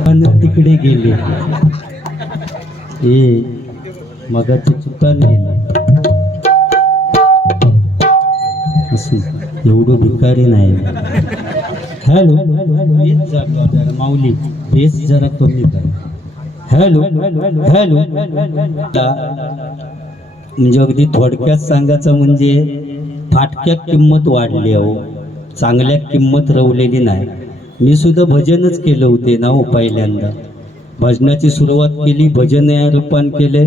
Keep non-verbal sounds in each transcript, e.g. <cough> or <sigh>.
आणि तिकडे गेले. हे मगाची चुका गेले. असं एवढं भिकारी नाही. हॅलो माऊली बेस जरा कमी कर. Hello hello. म्हणजे अगदी थोडक्यात सांगायचं म्हणजे फाटक्या किंमत वाढली अहो. चांगल्या किंमत रवलेली नाही. मी सुद्धा भजनच केलं होते ना हो पहिल्यांदा. भजनाची सुरुवात केली भजन या रूपान केले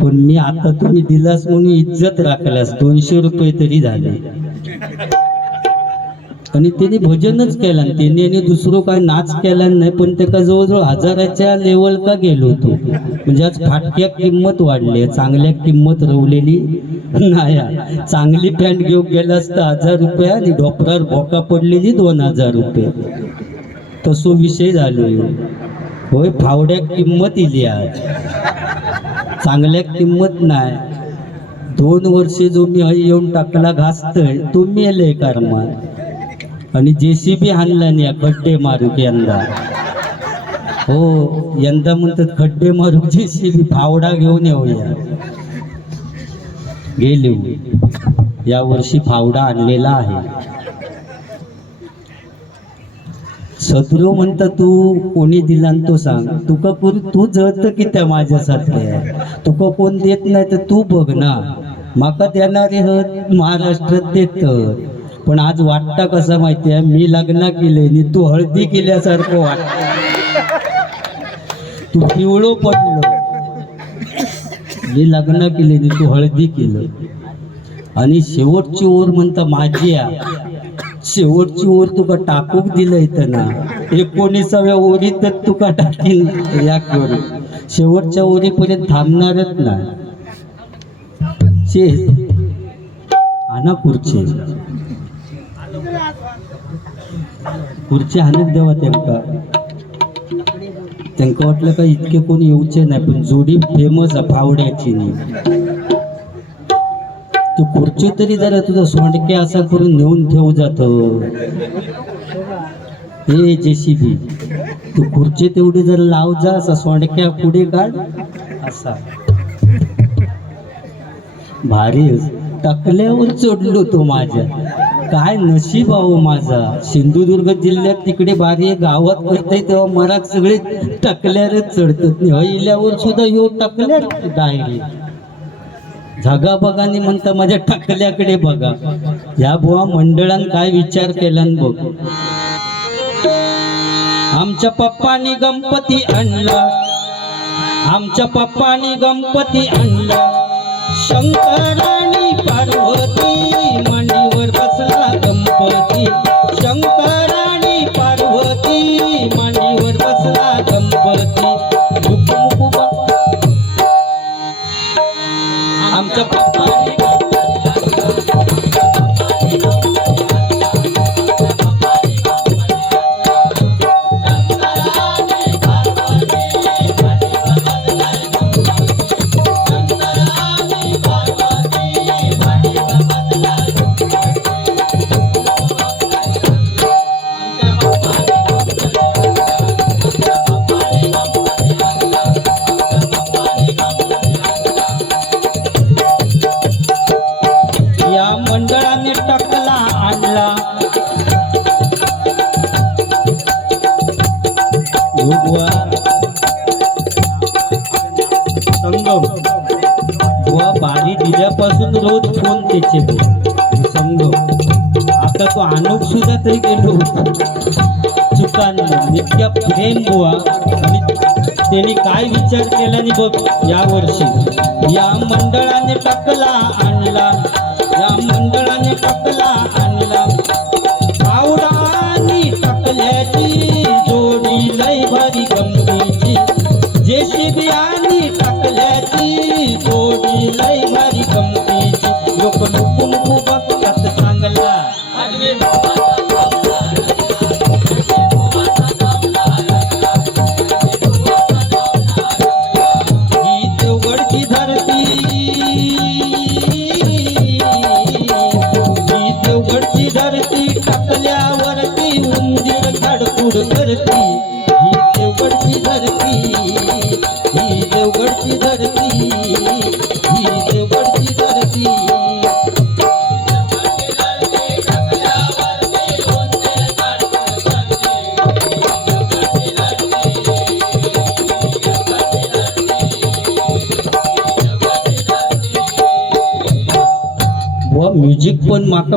पण मी आता तुम्ही दिलास म्हणून इज्जत राखल्यास दोनशे रुपये तरी झाले. आणि त्याने भजनच केलं आणि त्याने आणि दुसरं काय नाच केला नाही पण त्याका जवळजवळ हजाराच्या लेवल का गेलो होतो. म्हणजे आज फाटक्या किंमत वाढली आहे, चांगल्या किंमत रवलेली नाही चांगली पॅन्ट घेऊन गेला असता हजार रुपये आणि डॉपरावर भोका पडलेली दोन हजार रुपये. तसो विषय झालो होय फावड्या किंमत इली आज. चांगल्या किंमत नाही. दोन वर्षे जो मी येऊन टाकला घासतय तो मेले कर्मात. आणि जेसीबी आणला नाही खड्डे मारूक यंदा. हो यंदा म्हणतात खड्डे मारूक जेसीबी फावडा घेऊन येऊया. गेले. या वर्षी फावडा आणलेला आहे. शत्रू म्हणता तू कोणी दिला तो सांग. तुका कोण तू जळत की त्या माझ्यासारखे तुका कोण देत नाही तर तू बघ ना. माका देणारे हत महाराष्ट्रात देत. पण आज वाटतं कसं माहिती आहे? मी लग्न केले आणि तू हळदी केल्यासारखं वाटत. तू पिवळो पडलो. मी लग्न केले आणि तू हळदी केलं. आणि शेवटची ओर म्हणता माझी आ शेवटची ओर तुका टाकूक दिलं इथं ना. एकोणीसाव्या ओरीतच तुका टाकीन या करू. शेवटच्या ओरीपर्यंत थांबणारच ना शे. आणा खुर्ची खुर्ची आणत देवा त्यांका. त्यांका वाटलं का इतके कोण येऊचे नाही पण जोडी फेमस फावड्याची नाही तू खुर्ची तरी जरा तुझा सोंडके असा करून नेऊन ठेवू जात. हे जेसीबी तू खुर्ची तेवढी जर लाव जा असा सोंडक्या पुढे काढ असा. भारी टाकल्यावर चढलो तो माझ्या. काय नशीब आहो माझा. सिंधुदुर्ग जिल्ह्यात तिकडे बारी गावात करते तेव्हा मराठ सगळे टाकल्यावरच चढतात. इल्यावर सुद्धा यो टाकल्या डायरेक्ट बघा नि म्हणता माझ्या टकल्याकडे बघा. ह्या बुवा मंडळान काय विचार केला न बघ. आमच्या पप्पानी गणपती आणला. आमच्या पप्पानी गणपती आणला. शंकराणी पार्वती बुवा. संगम. बुवा बारी दिल्यापासून रोज फोन त्याचे बघ. संगम. आता तो अनुप सुद्धा तरी गेलो होतो. चुकान इतक्या प्रेम बुवा. आणि त्यांनी काय विचार केला केल्याने बघ या वर्षी. या मंडळाने टाकला आणला.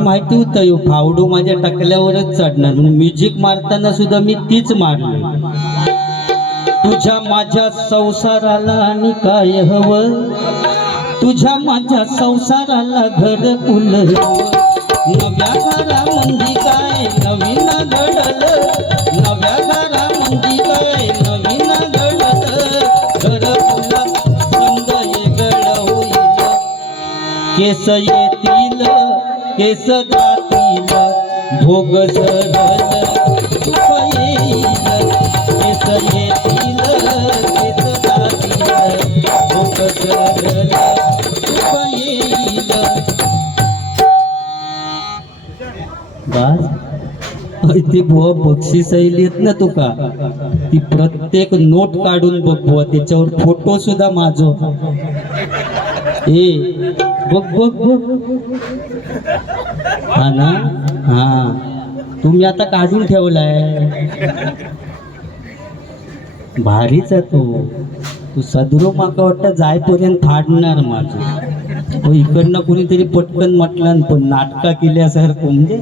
माहिती होतं यो फावडू माझ्या टकल्यावरच चढणार. म्हणून म्युझिक मारताना सुद्धा मी तीच मारली. तुझ्या माझ्या संसाराला आणि काय हवं? तुझ्या माझ्या संसाराला घर कुल नव्या म्हणजे काय नवीन घडल नव्या घरामंदी काय नवीन घडल घर कुला संग वेगळ होईल. केस केस जातील भोग सरल सुख येईल केस येतील केस जातील भोग सरल सुख येईल बस ते बुवा बक्षीस येत ना तुका ती प्रत्येक नोट काढून बघ बुवा त्याच्यावर फोटो सुद्धा माझो. ए बघ बघ बघ. हा ना? हा. तुम्ही आता काढून ठेवलाय. भारीच आहे तो. तू सदरो माका वाटतं जायपर्यंत फाडणार माझं. तो इकडनं कोणीतरी पटकन म्हटलं पण नाटका केल्यासारखं म्हणजे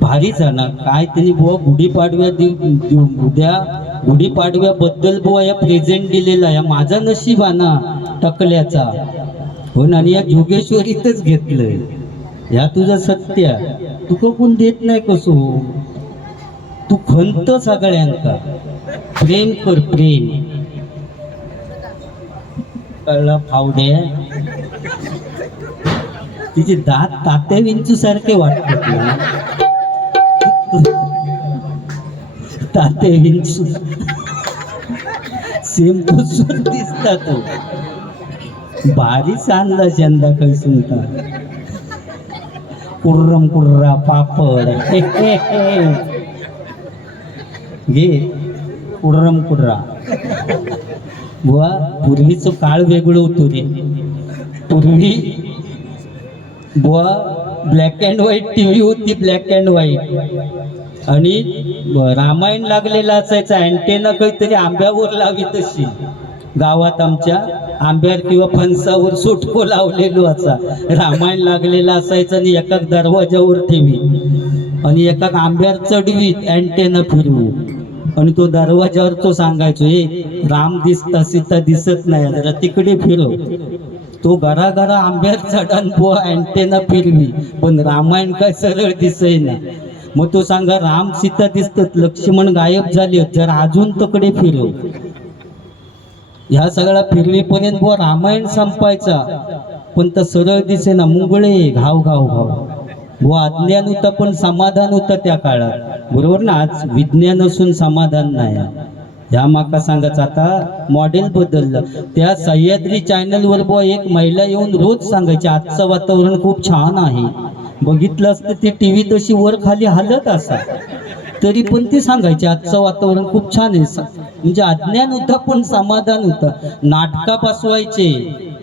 भारीच आहे ना. काय त्यांनी बुवा गुढीपाडव्या दिव- उद्या गुढीपाडव्याबद्दल बुवा या प्रेझेंट दिलेला आहे. माझा नशीब आहे ना टकल्याचा. पण आणि या जोगेश्वरीतच घेतलंय. ह्या तुझा सत्य. तुका कोण देत नाही कसो? तू खंत सगळ्यांका प्रेम कर प्रेम. कळला फावडे तिचे दात तात्या विंचू सारखे वाटतात तात्या विंचू सेम तसं दिसता तो. भारी सांगला चंदा काही सुनता. कुर्रम कुर्रा पापड. घे कुर्रम कुर्रा. बुवा पूर्वीचं काळ वेगळं होतो रे. पूर्वी बुवा black and white T V होती ब्लॅक अँड व्हाईट आणि रामायण लागलेला असायचा अँटेना काहीतरी आंब्यावर लावी तशी. गावात आमच्या आंब्यावर किंवा फणसावर सुटको लावलेलो असा. रामायण लागलेला असायचं आणि एका दरवाजावर ठेवी. आणि एका आंब्यावर चढवीत अँटेनं फिरवू. आणि तो दरवाजावर तो सांगायचो हे राम दिसता सीता दिसत नाही जरा तिकडे फिरव तो घराघरा आंब्यात चढण पो अँटेना फिरवी. पण रामायण काय सरळ दिसय ना मग तो सांगा राम सीता दिसतात लक्ष्मण गायब झाले जर अजून तकडे फिरव ह्या सगळ्या फिरवीपर्यंत बुवा रामायण संपायचा. पण तर सरळ दिसे ना मुंगळे घाव घाव घाव बुवा अज्ञान होतं पण समाधान होतं त्या काळात. बरोबर ना? आज विज्ञान असून समाधान नाही. ह्या माका सांगायचं आता मॉडेल बदललं. त्या सह्याद्री चॅनलवर बुवा एक महिला येऊन रोज सांगायची आजचं वातावरण खूप छान आहे. बघितलं असतं ती टी व्ही तशी वर खाली हलत असा. तरी पण ते सांगायचे आजचं वातावरण खूप छान आहे. म्हणजे अज्ञान होतं पण समाधान होतं. नाटका बसवायचे.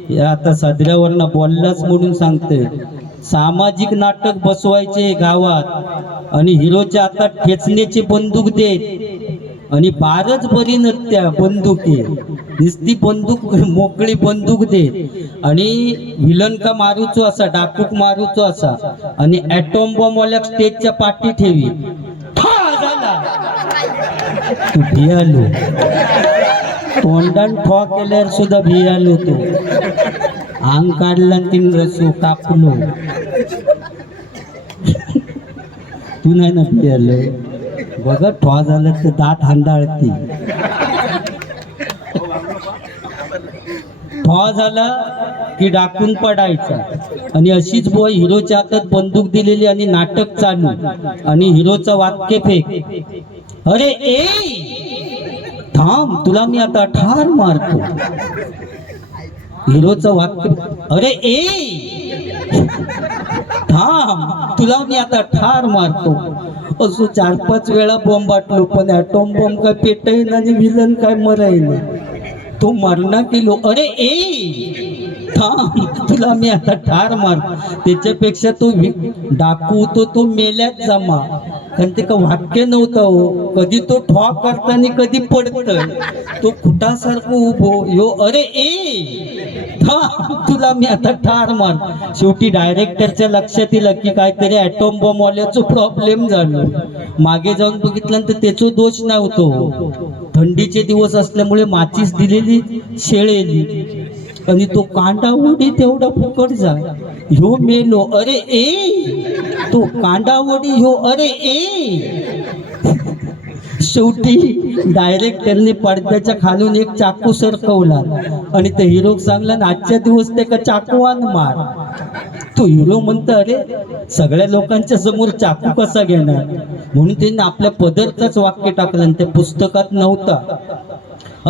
हे आता सदऱ्यावरनं बोललाच म्हणून सांगते. सामाजिक नाटक बसवायचे गावात. आणि हिरोच्या आता ठेचण्याची बंदूक देत. आणि बारच बरी नत्या बंदुके. नुसती बंदूक मोकळी बंदूक देत. आणि विलन का मारूचो असा डाकूक मारूचो असा. आणि ॲटोम बॉम्बवाल्या स्टेजच्या पाठी ठेवी. तू भियालो. तोंडान ठॉ केल्यावर सुद्धा भियालो तो. अंग काढला आणि तीन रसू कापलो. तू नाही ना भियालो. बघा ठॉ झालं तर दात हांदाळती. ठॉ झाला की डाकून पडायचा. आणि अशीच बुवा हिरोच्या हातात बंदूक दिलेली आणि नाटक चालू. आणि हिरोचा वाक्य फेक. अरे ए! थांब तुला मी आता ठार मारतो. हिरोचं वाक्य अरे ए! थांब तुला मी आता ठार मारतो. असो चार पाच वेळा बॉम्ब बाटलो पण ॲटोम बॉम्ब काय पेटाईन आणि विलन काय मराईन तो मरणा केलो अरे ए! थांब तुला मी आता ठार मार. त्याच्यापेक्षा तो डाकू तो तो मेल्यात जमा. कारण ते का वाक्य नव्हतं हो. कधी तो ठॉ करताना कधी पडत. तो खुटासारखं उभो हो. यो अरे ए तुला मी आता ठार मार. शेवटी डायरेक्टरच्या लक्षात येईल की काहीतरी ॲटॉम बॉम्बवाल्याचं प्रॉब्लेम झालं. मागे जाऊन बघितल्यानंतर त्याचा दोष नव्हतो. थंडीचे दिवस असल्यामुळे माचीस दिलेली शेळेली. आणि तो कांदा उडी तेवढा फुकट जा ह्यो मेलो अरे ए तो कांदा उडी ह्यो अरे ए. शेवटी डायरेक्टरने पडद्याच्या खालून एक चाकू सरकवला. आणि ते हिरो सांगला ना आजच्या दिवस ते का चाकूवान मार. तो हिरो म्हणतो अरे सगळ्या लोकांच्या समोर चाकू कसा घेणार? म्हणून त्यांनी आपल्या पदरचाच वाक्य टाकलं आणि ते पुस्तकात नव्हता.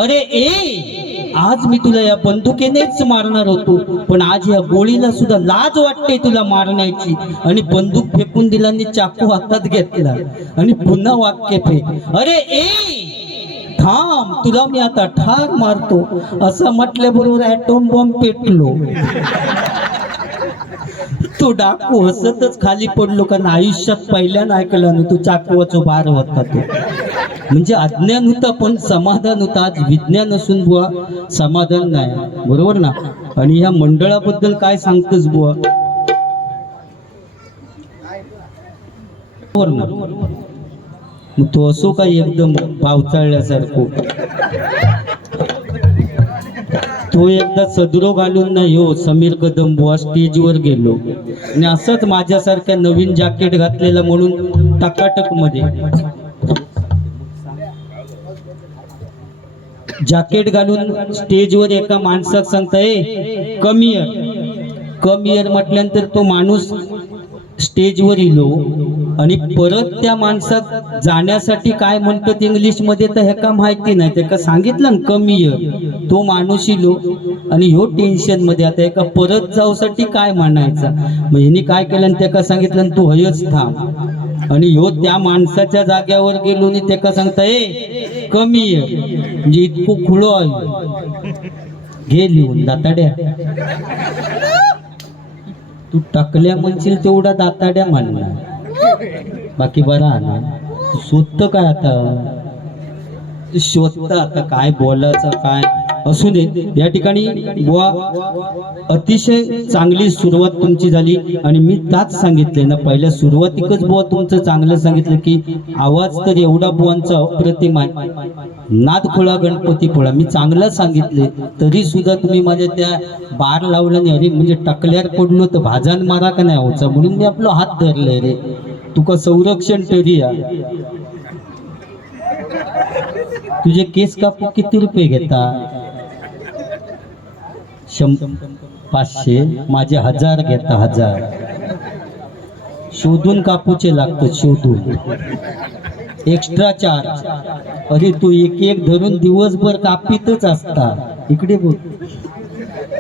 अरे ए आज मी तुला या बंदुकीनेच मारणार होतो पण आज या गोळीला सुद्धा लाज वाटते तुला मारण्याची. आणि बंदूक फेकून दिला आणि चाकू हातात घेतला. आणि पुन्हा वाक्य फेक अरे ए थांब तुला मी आता ठार मारतो. असं म्हटल्याबरोबर ॲटोम बॉम्ब पेटलो. तो डाकू हसतच खाली पडलो कारण आयुष्यात पहिल्यानं ऐकलं ना तो चाकूवाचा बार होता तो. म्हणजे अज्ञान होता पण समाधान होता. आज विज्ञान असून बुवा समाधान नाही. बरोबर ना? आणि ह्या मंडळाबद्दल काय सांगतोस बुवा? बरोबर ना? मग तो असो काय एकदम पावसाळ्यासारखं? तो एकदा सदरो घालून नाही हो समीर कदम बुवा स्टेजवर गेलो. आणि असंच माझ्यासारख्या नवीन जॅकेट घातलेला म्हणून टकाटकमध्ये जॅकेट घालून स्टेजवर एका माणसात सांगताय कमी इयर कमी इयर म्हटल्यानंतर तो माणूस स्टेजवर इलो आणि परत त्या माणसात जाण्यासाठी काय म्हणतात इंग्लिशमध्ये तर तर ह्याका माहिती नाही. त्याका सांगितलं ना कमी इयर तो माणूस इलो आणि ह्यो टेन्शनमध्ये आता एका परत जाऊसाठी काय म्हणायचा? मग ह्यानी काय केलं आणि त्याका सांगितलं आणि तू हयच थांब. आणि ह्यो त्या माणसाच्या जाग्यावर गेलो आणि त्याका सांगता ए कमी आहे. म्हणजे इतकं खुळ आहे. घे लिहून दाताड्या. तू टाकल्या म्हणशील तेवढा दाताड्या मानणार बाकी बरा ना? तू शोधत काय आता? शोधत आता काय बोलायचं काय असू दे. या ठिकाणी बुवा अतिशय चांगली सुरुवात तुमची झाली आणि मी त्याच सांगितले ना पहिल्या सुरुवातीकच बुवा तुमचं चांगलं सांगितलं की आवाज तर एवढा बुवांचा अप्रतिम आहे. नाद खोळा गणपती खोळा मी चांगलं सांगितले तरी सुद्धा तुम्ही माझ्या त्या बार लावलं नाही अरे म्हणजे टकल्यावर पडलो तर भाजान मारा का नाही होचा म्हणून मी आपलं हात धरलंय रे. तुका संरक्षण तरी या. तुझे केस कापू किती रुपये घेता? शं पाचशे माझे हजार घेता हजार. शोधून कापूचे लागतं शोधून. एक्स्ट्रा चार्ज अरे तू एक एक धरून दिवसभर कापीतच असता. इकडे बघ.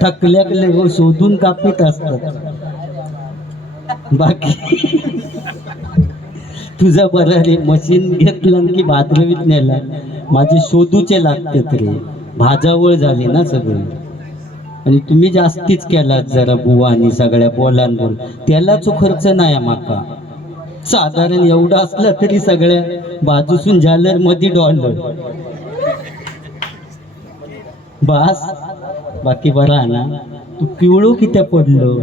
थकल्याकले हो शोधून कापीत असतात. बाकी <laughs> तुझा बरा रे मशीन घेतलं की भाद्रवीत नेला माझे शोधूचे लागते रे. भाजावळ झाली ना सगळी. आणि तुम्ही जास्तीच केलात जरा बुवा आणि सगळ्या बोलांवर त्यालाच खर्च नाही माका. साधारण एवढं असलं तरी सगळ्या बाजूसून झालरमध्ये डॉलर. बास बाकी बरा ना. तू पिवळो किती पडलो?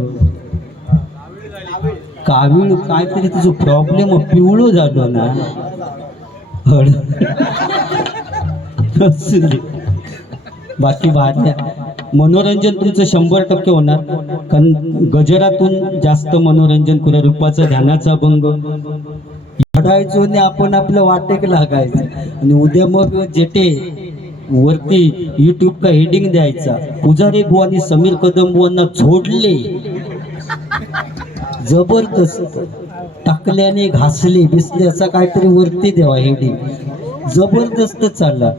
कावीळ तरी तुझं प्रॉब्लेम पिवळो झालो ना. <laughs> बाकी भाज्या मनोरंजन तुमचं शंभर टक्के होणार. कारण गजरातून जास्त मनोरंजन करूया रूपाचा ध्यानाचा भंग. लढायचो आणि आपण आपलं वाटेक लागायचं. आणि उद्या मग जेटे वरती युट्यूब का हेडिंग द्यायचा. पुजारी बुवानी समीर कदम बुवांना झोडले. जबरदस्त. टाकल्याने घासले बिसले असा काहीतरी वरती द्यावा हेडिंग जबरदस्त चालला.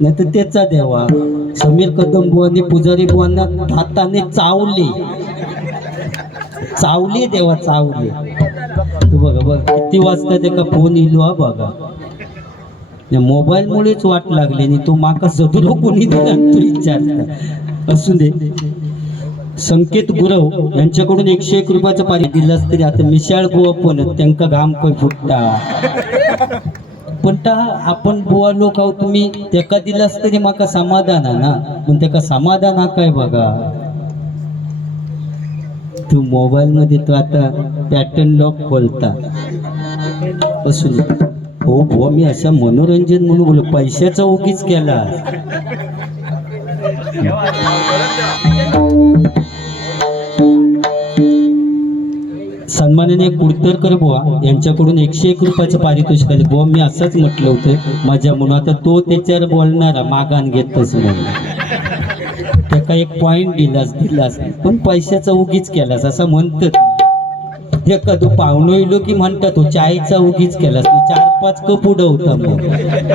नाही तर त्याचा देवा. समीर कदम बुवांनी पुजारी बुवांना हाताने चावले. चावले देवा चावले. तू बघा बघ किती वाजता त्याका फोन येलो हो हा बघा. मोबाईल मुळेच वाट लागली आणि तो माका सदुरो कोणी दिला तू विचारता. असू दे. संकेत गुरव यांच्याकडून एकशे एक रुपयाचं पाणी दिलंच तरी आता मिशाळ बुवा पण त्यांका घाम कोय फुटता? पण ता आपण बुवा लोक आहोत तुम्ही तेका दिलास तरी माका समाधान आहे ना? पण तेका समाधान हा काय बघा? तू मोबाईल मध्ये तू आता पॅटर्न लॉक खोलता. असून हो बुवा मी असं मनोरंजन म्हणून बोललो पैशाचा उगीच केला. <laughs> सन्माननीय कुडतरकर बुवा यांच्याकडून एकशे एक रुपयाचं पारितोषिक आले बुवा मी असंच म्हटलं होतं माझ्या म्हणून आता तो त्याच्यावर बोलणारा मागान घेतच म्हणून. त्याका एक पॉईंट दिलास दिलास. पण पैशाचा उगीच केलास असं म्हणतात. ते का तू पाहुणं येलो की म्हणतात तो चायचा उगीच केलास. तू चार पाच कप उडवता मग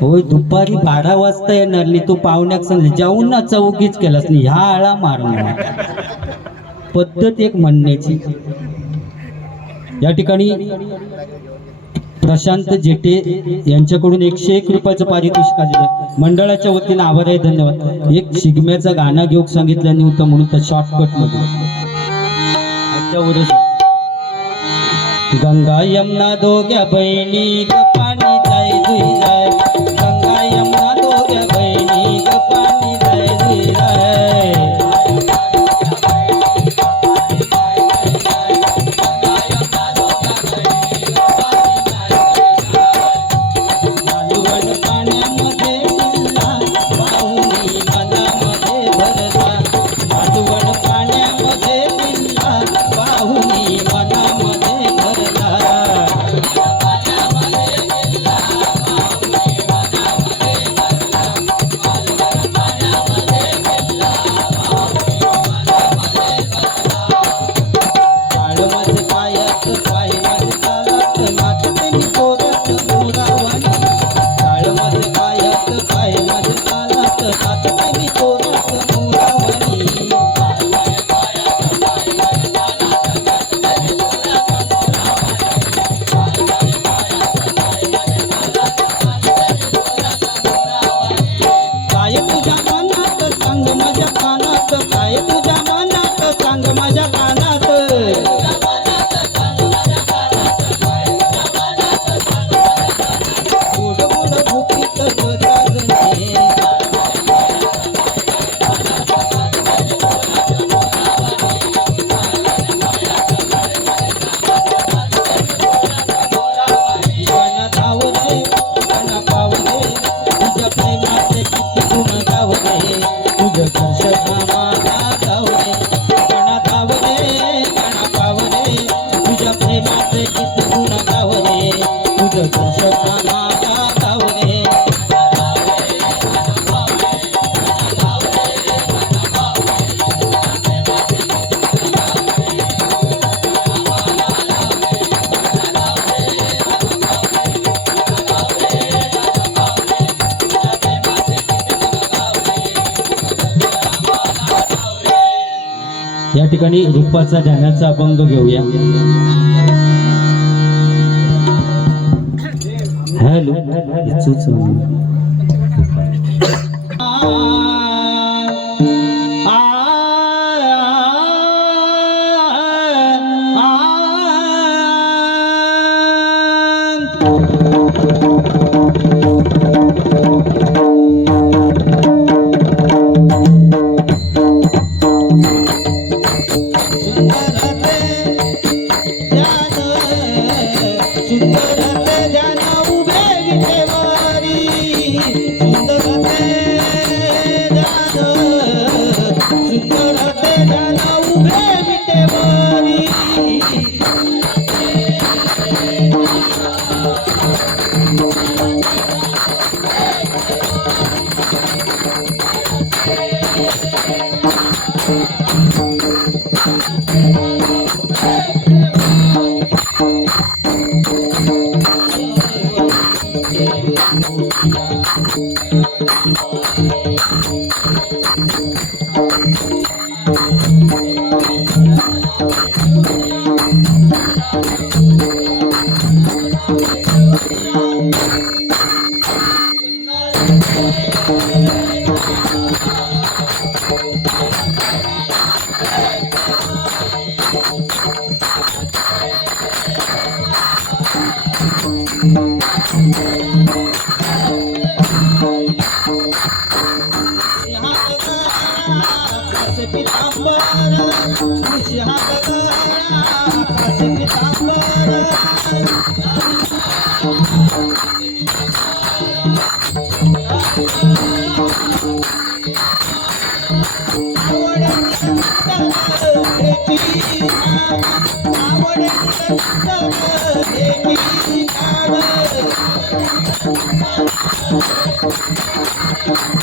होय दुपारी बारा वाजता येणार नाही तू पाहुण्याक सांगितलं जाऊन ना चौकीच केलास नाही ह्या आळा मारणार पद्धत एक म्हणण्याची. या ठिकाणी प्रशांत जेटे यांच्याकडून एकशे एक रुपयाचं पारितोषिक आलेलं मंडळाच्या वतीनं आभार आहे धन्यवाद. एक शिगम्याचं गाणं घेऊन सांगितलं नव्हतं म्हणून त्या शॉर्टकटमध्ये गंगा यमुना दोघ्या बहिणी ठिकाणी रूपाचा ध्यानाचा अभंग घेऊया. Hello Thank you.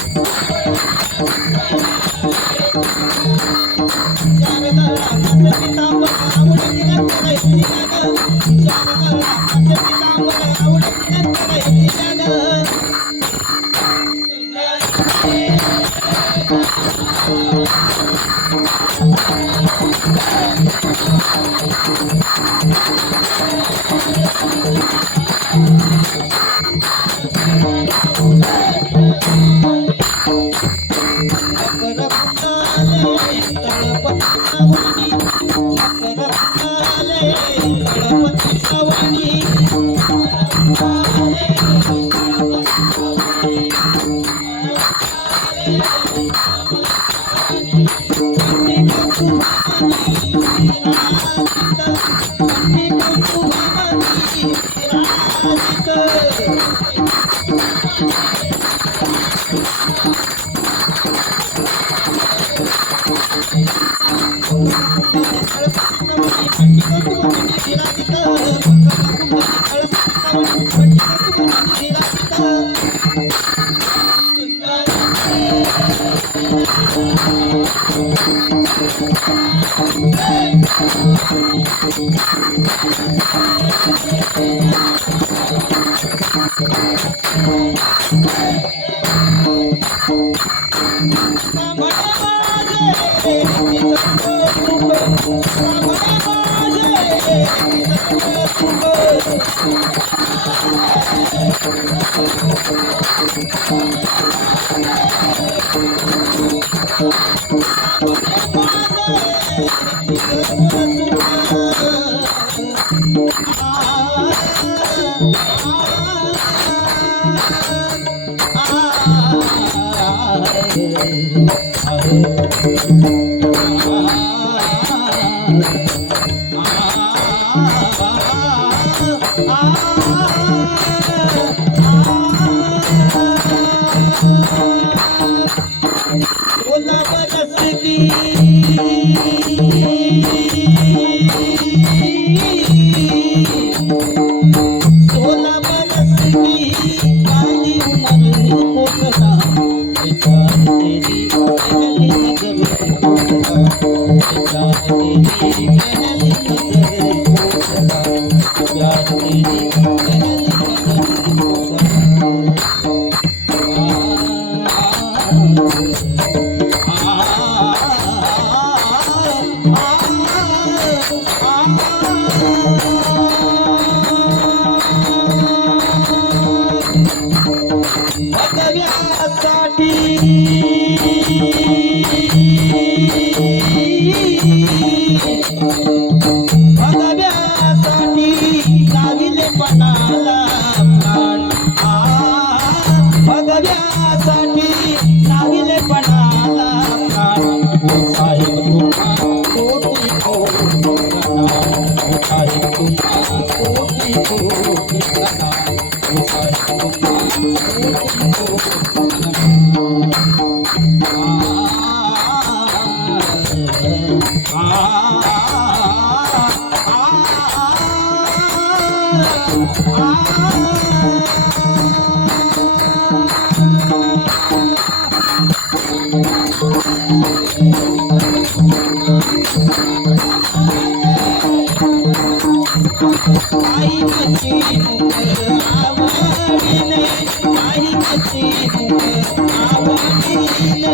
ಮೇಲೆ